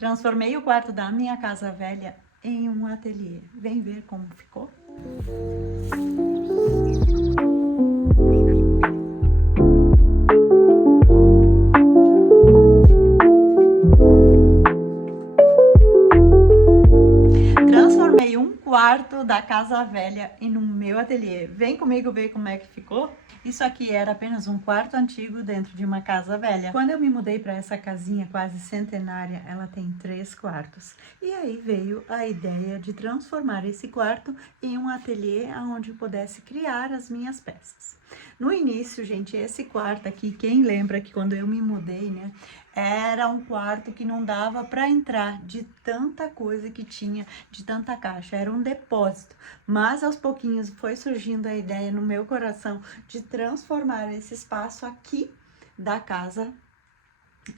Transformei o quarto da minha casa velha em um ateliê. Vem ver como ficou? Transformei um quarto da casa velha em um meu ateliê. Vem comigo ver como é que ficou? Isso aqui era apenas um quarto antigo dentro de uma casa velha. Quando eu me mudei para essa casinha quase centenária, ela tem 3 quartos. E aí veio a ideia de transformar esse quarto em um ateliê onde eu pudesse criar as minhas peças. No início, gente, esse quarto aqui, quem lembra que quando eu me mudei, né, era um quarto que não dava para entrar de tanta coisa que tinha, de tanta caixa, era um depósito. Mas aos pouquinhos foi surgindo a ideia no meu coração de transformar esse espaço aqui da casa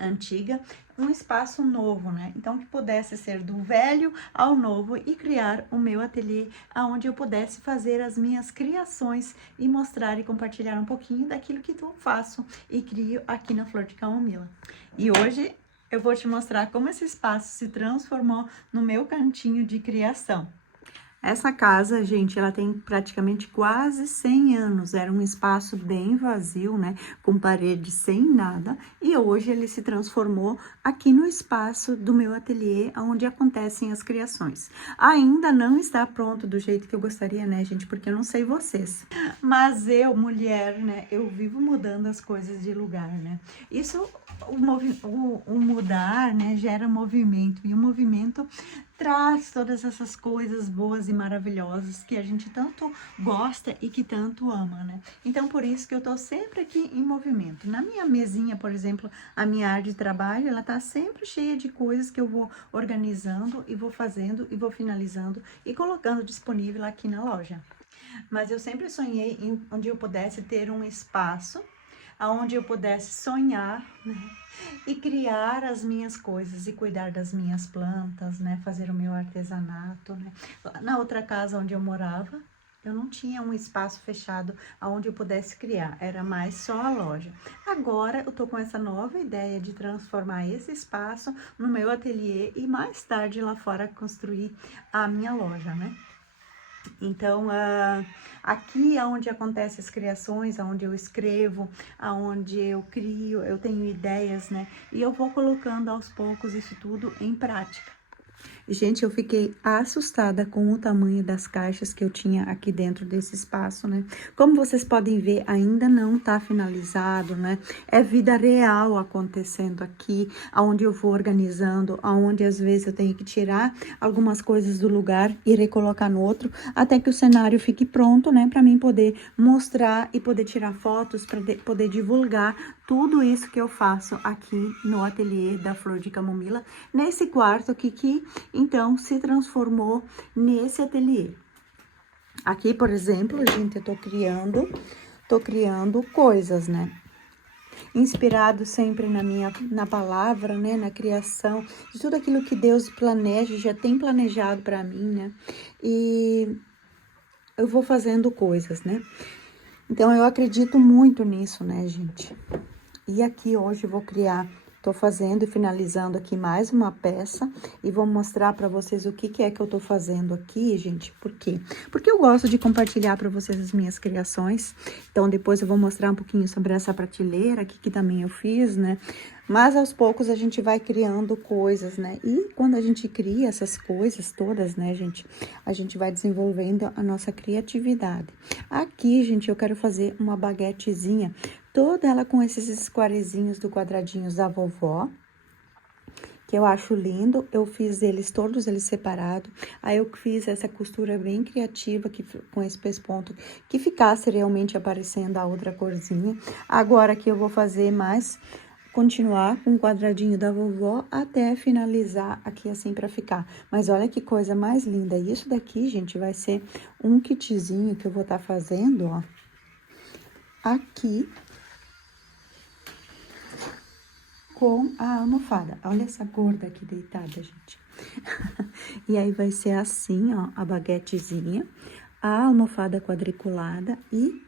antiga, um espaço novo, né? Então, que pudesse ser do velho ao novo e criar o meu ateliê, onde eu pudesse fazer as minhas criações e mostrar e compartilhar um pouquinho daquilo que eu faço e crio aqui na Flor de Camomila. E hoje eu vou te mostrar como esse espaço se transformou no meu cantinho de criação. Essa casa, gente, ela tem praticamente quase 100 anos, era um espaço bem vazio, né, com paredes sem nada, e hoje ele se transformou aqui no espaço do meu ateliê, onde acontecem as criações. Ainda não está pronto do jeito que eu gostaria, né, gente, porque eu não sei vocês, mas eu, mulher, né, eu vivo mudando as coisas de lugar, né, isso, o mudar, né, gera movimento, e o movimento traz todas essas coisas boas e maravilhosas que a gente tanto gosta e que tanto ama, né? Então, por isso que eu tô sempre aqui em movimento. Na minha mesinha, por exemplo, a minha área de trabalho, ela tá sempre cheia de coisas que eu vou organizando e vou fazendo e vou finalizando e colocando disponível aqui na loja. Mas eu sempre sonhei em onde eu pudesse ter um espaço aonde eu pudesse sonhar, né, e criar as minhas coisas e cuidar das minhas plantas, né, fazer o meu artesanato, né. Na outra casa onde eu morava, eu não tinha um espaço fechado aonde eu pudesse criar, era mais só a loja. Agora eu tô com essa nova ideia de transformar esse espaço no meu ateliê e mais tarde lá fora construir a minha loja, né. Então, aqui é onde acontecem as criações, onde eu escrevo, aonde eu crio, eu tenho ideias, né? E eu vou colocando aos poucos isso tudo em prática. Gente, eu fiquei assustada com o tamanho das caixas que eu tinha aqui dentro desse espaço, né? Como vocês podem ver, ainda não tá finalizado, né? É vida real acontecendo aqui, aonde eu vou organizando, aonde às vezes eu tenho que tirar algumas coisas do lugar e recolocar no outro, até que o cenário fique pronto, né? Pra mim poder mostrar e poder tirar fotos, para poder divulgar tudo isso que eu faço aqui no ateliê da Flor de Camomila, nesse quarto aqui que então se transformou nesse ateliê. Aqui, por exemplo, gente, eu tô criando coisas, né? Inspirado sempre na palavra, né, na criação, de tudo aquilo que Deus planeja, já tem planejado para mim, né? E eu vou fazendo coisas, né? Então eu acredito muito nisso, né, gente? E aqui hoje eu vou criar, tô fazendo e finalizando aqui mais uma peça e vou mostrar para vocês o que é que eu tô fazendo aqui, gente. Por quê? Porque eu gosto de compartilhar para vocês as minhas criações. Então, depois eu vou mostrar um pouquinho sobre essa prateleira aqui que também eu fiz, né? Mas aos poucos a gente vai criando coisas, né? E quando a gente cria essas coisas todas, né, gente, a gente vai desenvolvendo a nossa criatividade. Aqui, gente, eu quero fazer uma baguetezinha, toda ela com esses esquarezinhos do quadradinhos da vovó, que eu acho lindo. Eu fiz eles, todos eles separados. Aí eu fiz essa costura bem criativa, que, com esse pesponto, que ficasse realmente aparecendo a outra corzinha. Agora aqui eu vou fazer mais, continuar com o quadradinho da vovó até finalizar aqui assim pra ficar. Mas olha que coisa mais linda. Isso daqui, gente, vai ser um kitzinho que eu vou estar fazendo, ó, aqui com a almofada. Olha essa gorda aqui deitada, gente. E aí vai ser assim, ó, a baguetezinha, a almofada quadriculada e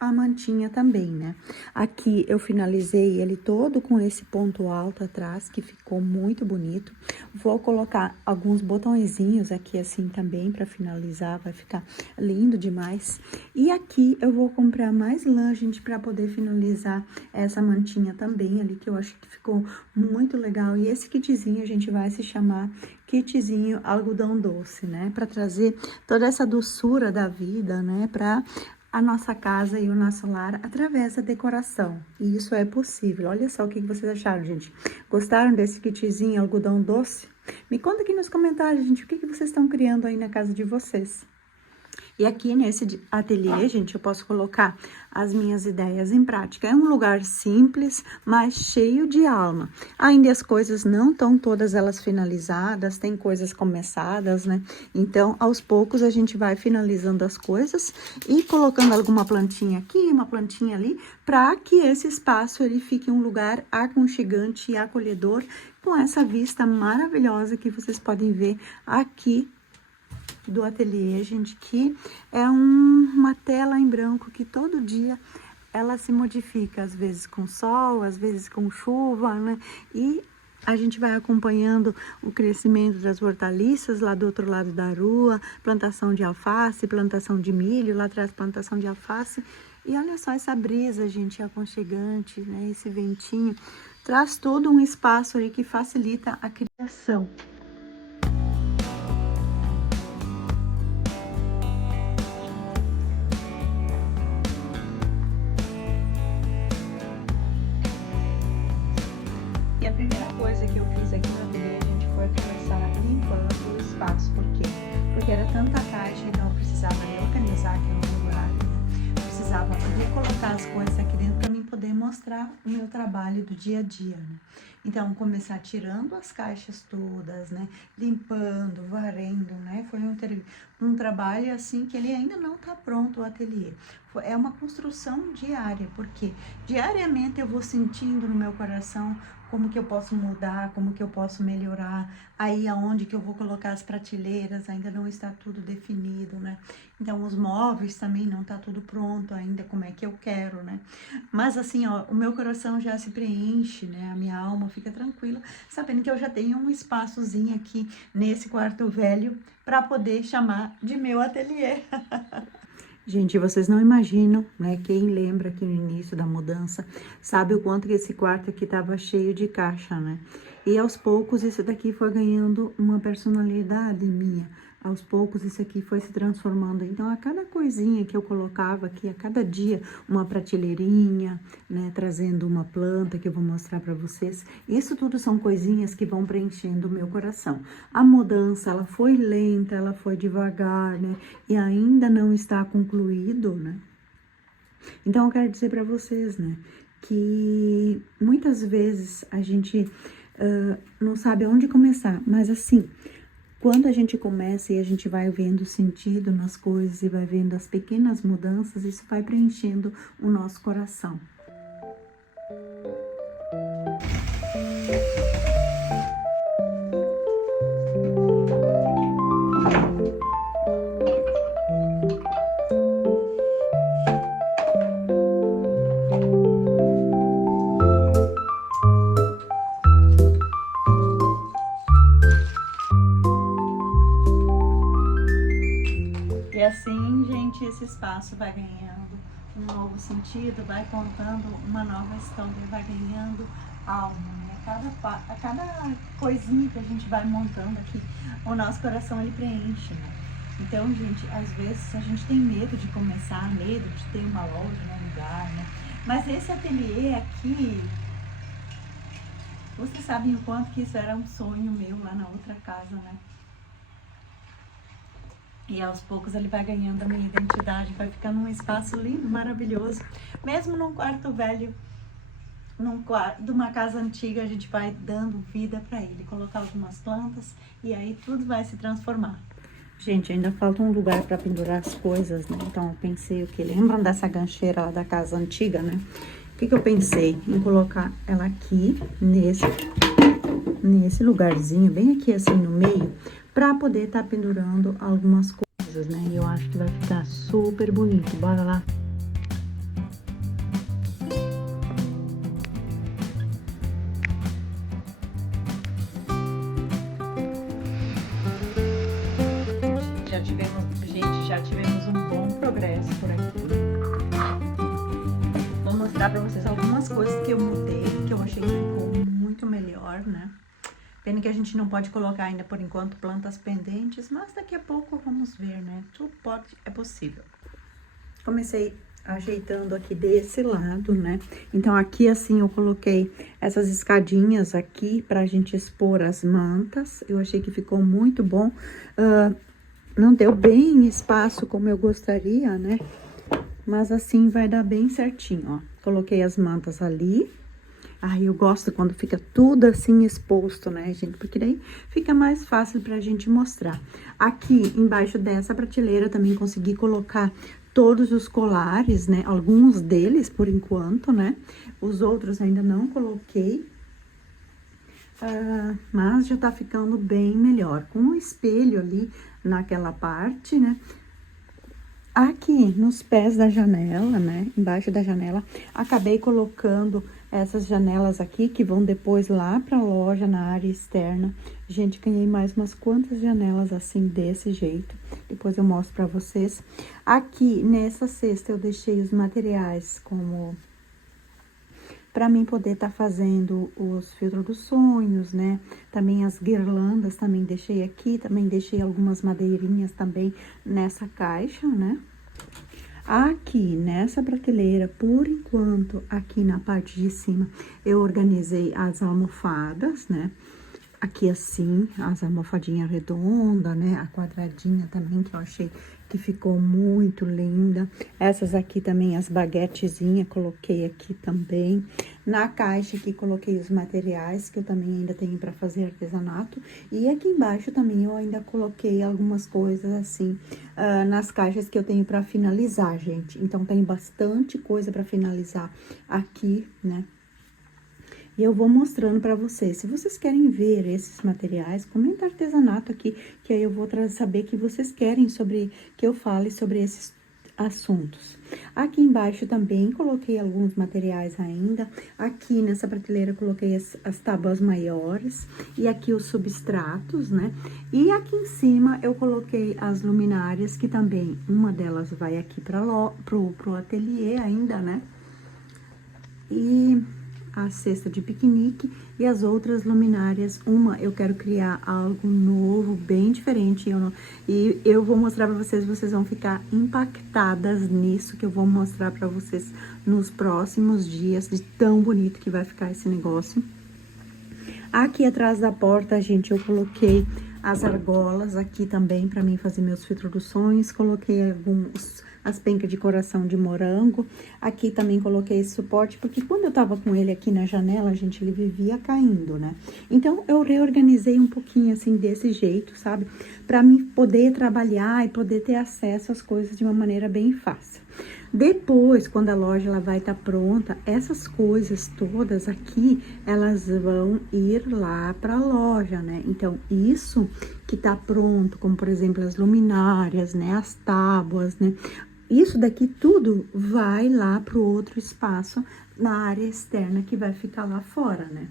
a mantinha também, né? Aqui eu finalizei ele todo com esse ponto alto atrás, que ficou muito bonito. Vou colocar alguns botõezinhos aqui assim também para finalizar, vai ficar lindo demais. E aqui eu vou comprar mais lã, gente, para poder finalizar essa mantinha também ali, que eu acho que ficou muito legal. E esse kitzinho a gente vai se chamar kitzinho algodão doce, né? Para trazer toda essa doçura da vida, né? Para a nossa casa e o nosso lar através da decoração. E isso é possível. Olha só o que vocês acharam, gente. Gostaram desse kitzinho algodão doce? Me conta aqui nos comentários, gente, o que vocês estão criando aí na casa de vocês. E aqui nesse ateliê, gente, eu posso colocar as minhas ideias em prática. É um lugar simples, mas cheio de alma. Ainda as coisas não estão todas elas finalizadas, tem coisas começadas, né? Então, aos poucos, a gente vai finalizando as coisas e colocando alguma plantinha aqui, uma plantinha ali, para que esse espaço ele fique um lugar aconchegante e acolhedor, com essa vista maravilhosa que vocês podem ver aqui do ateliê, gente, que é uma tela em branco que todo dia ela se modifica, às vezes com sol, às vezes com chuva, né? E a gente vai acompanhando o crescimento das hortaliças lá do outro lado da rua, plantação de alface, plantação de milho, lá atrás plantação de alface. E olha só essa brisa, gente, aconchegante, né? Esse ventinho traz todo um espaço aí que facilita a criação. E a primeira coisa que eu fiz aqui no ateliê, gente, foi começar limpando o espaço. Por quê? Porque era tanta caixa, então eu precisava reorganizar aqui no lugar, né? Precisava recolocar as coisas aqui dentro para mim poder mostrar o meu trabalho do dia a dia, né? Então, começar tirando as caixas todas, né? Limpando, varrendo, né? Foi um trabalho, assim, que ele ainda não tá pronto, o ateliê. É uma construção diária, porque diariamente eu vou sentindo no meu coração como que eu posso mudar, como que eu posso melhorar, aí aonde que eu vou colocar as prateleiras, ainda não está tudo definido, né? Então, os móveis também não tá tudo pronto ainda, como é que eu quero, né? Mas assim, ó, o meu coração já se preenche, né? A minha alma fica tranquila, sabendo que eu já tenho um espaçozinho aqui nesse quarto velho para poder chamar de meu ateliê. Gente, vocês não imaginam, né? Quem lembra aqui no início da mudança, sabe o quanto que esse quarto aqui tava cheio de caixa, né? E aos poucos isso daqui foi ganhando uma personalidade minha. Aos poucos isso aqui foi se transformando. Então, a cada coisinha que eu colocava aqui, a cada dia, uma prateleirinha, né? Trazendo uma planta que eu vou mostrar para vocês. Isso tudo são coisinhas que vão preenchendo o meu coração. A mudança, ela foi lenta, ela foi devagar, né? E ainda não está concluído, né? Então, eu quero dizer para vocês, né? Que muitas vezes a gente não sabe aonde começar, mas assim, quando a gente começa e a gente vai vendo sentido nas coisas e vai vendo as pequenas mudanças, isso vai preenchendo o nosso coração. E assim, gente, esse espaço vai ganhando um novo sentido, vai contando uma nova história, vai ganhando alma, né? A cada coisinha que a gente vai montando aqui, o nosso coração ele preenche, né? Então, gente, às vezes a gente tem medo de começar, medo de ter uma loja no lugar, né? Mas esse ateliê aqui, vocês sabem o quanto que isso era um sonho meu lá na outra casa, né? E aos poucos ele vai ganhando a minha identidade, vai ficando um espaço lindo, maravilhoso. Mesmo num quarto velho, de uma casa antiga, a gente vai dando vida para ele, colocar algumas plantas e aí tudo vai se transformar. Gente, ainda falta um lugar para pendurar as coisas, né? Então eu pensei o que? Lembram dessa gancheira lá da casa antiga, né? O que eu pensei? Em colocar ela aqui, nesse lugarzinho, bem aqui assim no meio, para poder estar pendurando algumas coisas, né? E eu acho que vai ficar super bonito. Bora lá. já tivemos um bom progresso por aqui. Vou mostrar pra vocês algumas coisas que eu mudei, que eu achei que ficou muito melhor, né? Pena que a gente não pode colocar ainda por enquanto plantas pendentes, mas daqui a pouco vamos ver, né? Tudo é possível. Comecei ajeitando aqui desse lado, né? Então, aqui assim eu coloquei essas escadinhas aqui pra gente expor as mantas. Eu achei que ficou muito bom. Não deu bem espaço como eu gostaria, né? Mas assim vai dar bem certinho, ó. Coloquei as mantas ali. Ai, eu gosto quando fica tudo assim exposto, né, gente? Porque daí fica mais fácil pra gente mostrar. Aqui embaixo dessa prateleira também consegui colocar todos os colares, né? Alguns deles, por enquanto, né? Os outros ainda não coloquei. Mas já tá ficando bem melhor. Com o espelho ali naquela parte, né? Aqui nos pés da janela, né? Embaixo da janela, acabei colocando essas janelas aqui, que vão depois lá pra loja, na área externa. Gente, ganhei mais umas quantas janelas assim, desse jeito. Depois eu mostro pra vocês. Aqui, nessa cesta, eu deixei os materiais como... Pra mim poder tá fazendo os filtros dos sonhos, né? Também as guirlandas também deixei aqui. Também deixei algumas madeirinhas também nessa caixa, né? Aqui, nessa prateleira, por enquanto, aqui na parte de cima, eu organizei as almofadas, né? Aqui assim, as almofadinhas redondas, né? A quadradinha também, que eu achei que ficou muito linda. Essas aqui também, as baguetezinhas, coloquei aqui também. Na caixa aqui, coloquei os materiais, que eu também ainda tenho para fazer artesanato. E aqui embaixo também, eu ainda coloquei algumas coisas assim, nas caixas que eu tenho para finalizar, gente. Então, tem bastante coisa para finalizar aqui, né? E eu vou mostrando pra vocês. Se vocês querem ver esses materiais, comenta artesanato aqui, que aí eu vou saber que vocês querem que eu fale sobre esses assuntos. Aqui embaixo também coloquei alguns materiais ainda. Aqui nessa prateleira coloquei as tábuas maiores e aqui os substratos, né? E aqui em cima eu coloquei as luminárias, que também uma delas vai aqui pro ateliê ainda, né? E a cesta de piquenique e as outras luminárias. Uma, eu quero criar algo novo, bem diferente. E eu vou mostrar pra vocês, vocês vão ficar impactadas nisso, que eu vou mostrar pra vocês nos próximos dias, de tão bonito que vai ficar esse negócio. Aqui atrás da porta, gente, eu coloquei as argolas aqui também pra mim fazer meus filtros dos sonhos. Coloquei as pencas de coração de morango. Aqui também coloquei esse suporte, porque quando eu tava com ele aqui na janela, gente, ele vivia caindo, né? Então, eu reorganizei um pouquinho, assim, desse jeito, sabe? Pra mim poder trabalhar e poder ter acesso às coisas de uma maneira bem fácil. Depois, quando a loja ela vai estar pronta, essas coisas todas aqui, elas vão ir lá para a loja, né? Então, isso que tá pronto, como por exemplo as luminárias, né? As tábuas, né? Isso daqui tudo vai lá pro outro espaço na área externa que vai ficar lá fora, né?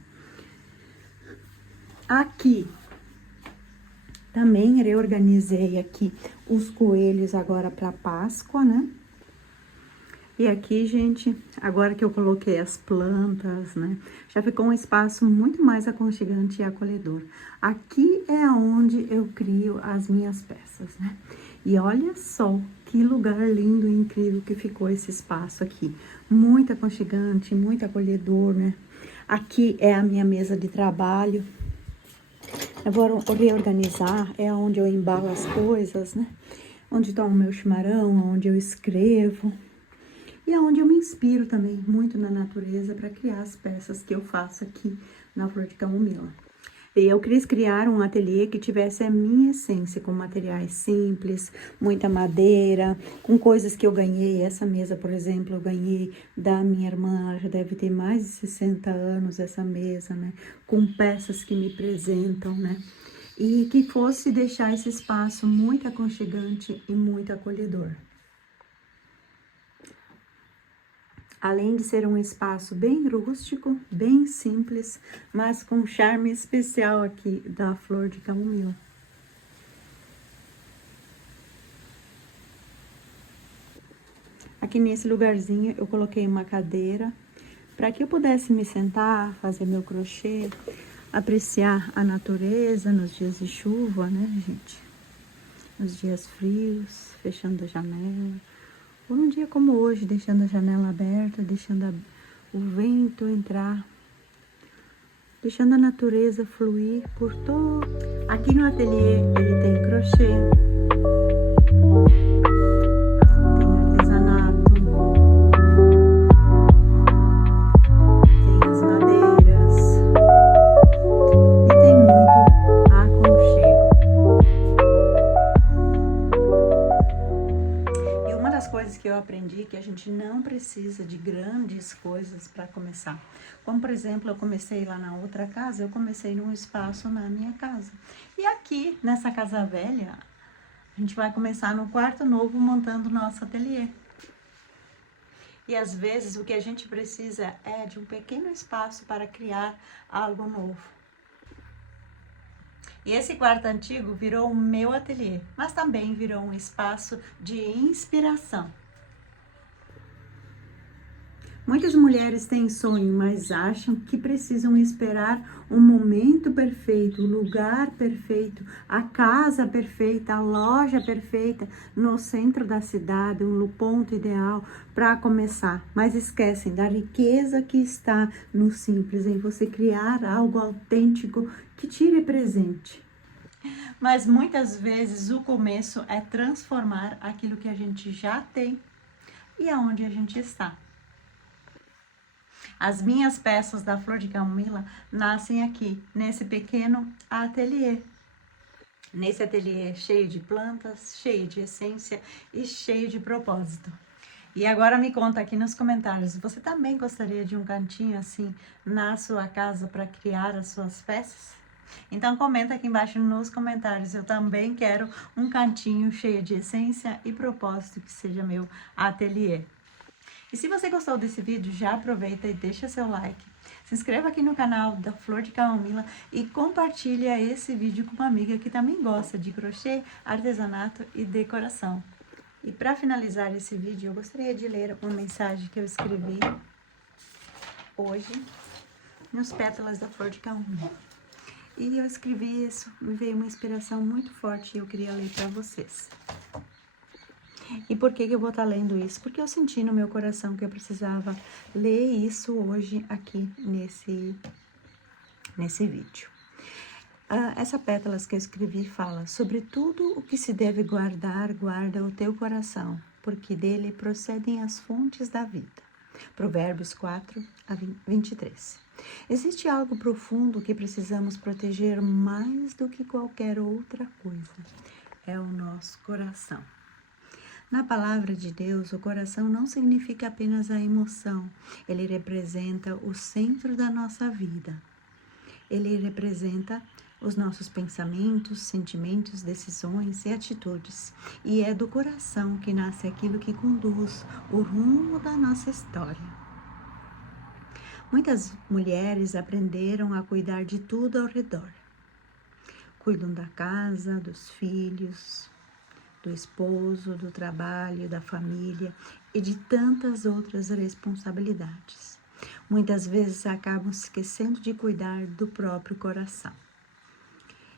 Aqui também reorganizei aqui os coelhos agora para Páscoa, né? E aqui, gente, agora que eu coloquei as plantas, né, já ficou um espaço muito mais aconchegante e acolhedor. Aqui é onde eu crio as minhas peças, né? E olha só que lugar lindo e incrível que ficou esse espaço aqui. Muito aconchegante, muito acolhedor, né? Aqui é a minha mesa de trabalho. Eu vou reorganizar, é onde eu embalo as coisas, né? Onde tomo meu chimarrão, onde eu escrevo. E é onde eu me inspiro também muito na natureza para criar as peças que eu faço aqui na Flor de Camomila. E eu quis criar um ateliê que tivesse a minha essência, com materiais simples, muita madeira, com coisas que eu ganhei. Essa mesa, por exemplo, eu ganhei da minha irmã, ela já deve ter mais de 60 anos essa mesa, né? Com peças que me apresentam, né? E que fosse deixar esse espaço muito aconchegante e muito acolhedor. Além de ser um espaço bem rústico, bem simples, mas com charme especial aqui da Flor de Camomila. Aqui nesse lugarzinho eu coloquei uma cadeira para que eu pudesse me sentar, fazer meu crochê, apreciar a natureza nos dias de chuva, né, gente? Nos dias frios, fechando a janela. Ou num dia como hoje, deixando a janela aberta, deixando o vento entrar, deixando a natureza fluir por todo. Aqui no ateliê ele tem crochê, tem artesanato, tem as madeiras e tem muito aconchego. E uma das coisas que eu aprendi é que a gente não precisa de grandes coisas para começar. Como, por exemplo, eu comecei lá na outra casa, eu comecei num espaço na minha casa. E aqui, nessa casa velha, a gente vai começar no quarto novo, montando o nosso ateliê. E às vezes o que a gente precisa é de um pequeno espaço para criar algo novo. E esse quarto antigo virou o meu ateliê, mas também virou um espaço de inspiração. Muitas mulheres têm sonho, mas acham que precisam esperar um momento perfeito, o lugar perfeito, a casa perfeita, a loja perfeita, no centro da cidade, um ponto ideal para começar. Mas esquecem da riqueza que está no simples, em você criar algo autêntico que te represente. Mas muitas vezes o começo é transformar aquilo que a gente já tem e aonde a gente está. As minhas peças da Flor de Camomila nascem aqui, nesse pequeno ateliê. Nesse ateliê cheio de plantas, cheio de essência e cheio de propósito. E agora me conta aqui nos comentários, você também gostaria de um cantinho assim na sua casa para criar as suas peças? Então comenta aqui embaixo nos comentários, eu também quero um cantinho cheio de essência e propósito que seja meu ateliê. E se você gostou desse vídeo, já aproveita e deixa seu like. Se inscreva aqui no canal da Flor de Camomila e compartilha esse vídeo com uma amiga que também gosta de crochê, artesanato e decoração. E para finalizar esse vídeo, eu gostaria de ler uma mensagem que eu escrevi hoje nos pétalas da Flor de Camomila. E eu escrevi isso, me veio uma inspiração muito forte e eu queria ler para vocês. E por que eu vou estar lendo isso? Porque eu senti no meu coração que eu precisava ler isso hoje aqui nesse vídeo. Essa pétalas que eu escrevi fala: sobre tudo o que se deve guardar, guarda o teu coração, porque dele procedem as fontes da vida. Provérbios 4:23. Existe algo profundo que precisamos proteger mais do que qualquer outra coisa. É o nosso coração. Na palavra de Deus, o coração não significa apenas a emoção. Ele representa o centro da nossa vida. Ele representa os nossos pensamentos, sentimentos, decisões e atitudes. E é do coração que nasce aquilo que conduz o rumo da nossa história. Muitas mulheres aprenderam a cuidar de tudo ao redor. Cuidam da casa, dos filhos, do esposo, do trabalho, da família e de tantas outras responsabilidades. Muitas vezes acabam se esquecendo de cuidar do próprio coração.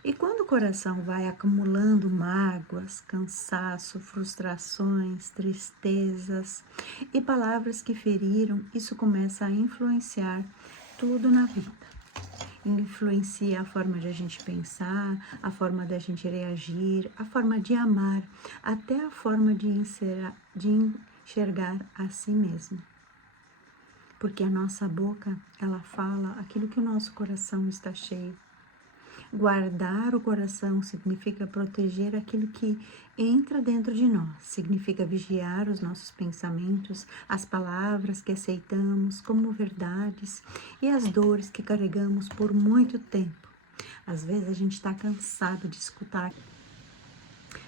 E quando o coração vai acumulando mágoas, cansaço, frustrações, tristezas e palavras que feriram, isso começa a influenciar tudo na vida. Influencia a forma de a gente pensar, a forma de a gente reagir, a forma de amar, até a forma de enxergar a si mesmo. Porque a nossa boca, ela fala aquilo que o nosso coração está cheio. Guardar o coração significa proteger aquilo que entra dentro de nós, significa vigiar os nossos pensamentos, as palavras que aceitamos como verdades e as dores que carregamos por muito tempo. Às vezes a gente está cansado de escutar.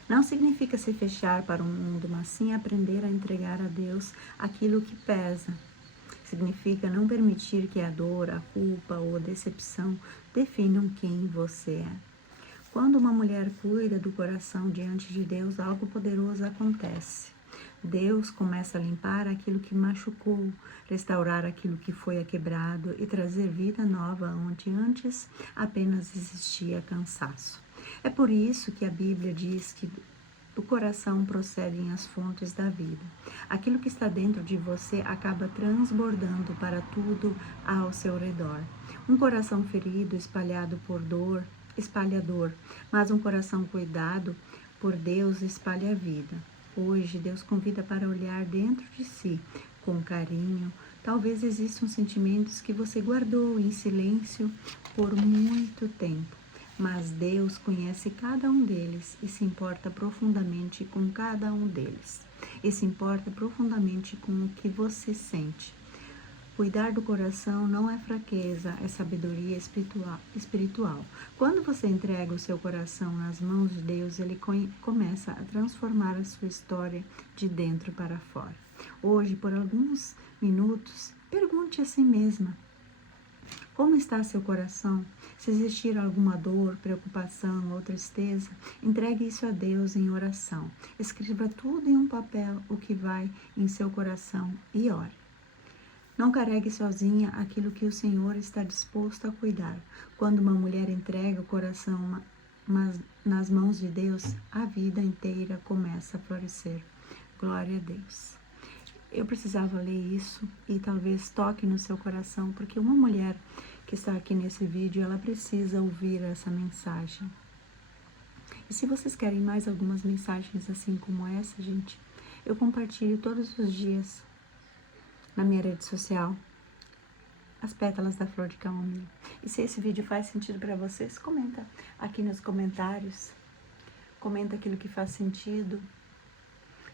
Não significa se fechar para o mundo, mas sim aprender a entregar a Deus aquilo que pesa. Significa não permitir que a dor, a culpa ou a decepção definam quem você é. Quando uma mulher cuida do coração diante de Deus, algo poderoso acontece. Deus começa a limpar aquilo que machucou, restaurar aquilo que foi quebrado e trazer vida nova onde antes apenas existia cansaço. É por isso que a Bíblia diz que do coração procedem as fontes da vida. Aquilo que está dentro de você acaba transbordando para tudo ao seu redor. Um coração ferido, espalhado por dor, espalha dor, mas um coração cuidado por Deus espalha a vida. Hoje, Deus convida para olhar dentro de si com carinho. Talvez existam sentimentos que você guardou em silêncio por muito tempo, mas Deus conhece cada um deles e se importa profundamente com cada um deles. E se importa profundamente com o que você sente. Cuidar do coração não é fraqueza, é sabedoria espiritual. Quando você entrega o seu coração nas mãos de Deus, Ele começa a transformar a sua história de dentro para fora. Hoje, por alguns minutos, pergunte a si mesma: como está seu coração? Se existir alguma dor, preocupação ou tristeza, entregue isso a Deus em oração. Escreva tudo em um papel, o que vai em seu coração, e ore. Não carregue sozinha aquilo que o Senhor está disposto a cuidar. Quando uma mulher entrega o coração nas mãos de Deus, a vida inteira começa a florescer. Glória a Deus. Eu precisava ler isso e talvez toque no seu coração, porque uma mulher que está aqui nesse vídeo, ela precisa ouvir essa mensagem. E se vocês querem mais algumas mensagens assim como essa, gente, eu compartilho todos os dias na minha rede social as pétalas da flor de camomila. E se esse vídeo faz sentido para vocês, comenta aqui nos comentários. Comenta aquilo que faz sentido.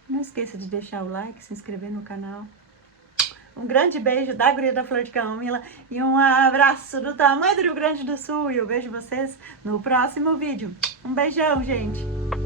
Não esqueça de deixar o like, se inscrever no canal. Um grande beijo da guria da flor de camomila e um abraço do tamanho do Rio Grande do Sul. E eu vejo vocês no próximo vídeo. Um beijão, gente!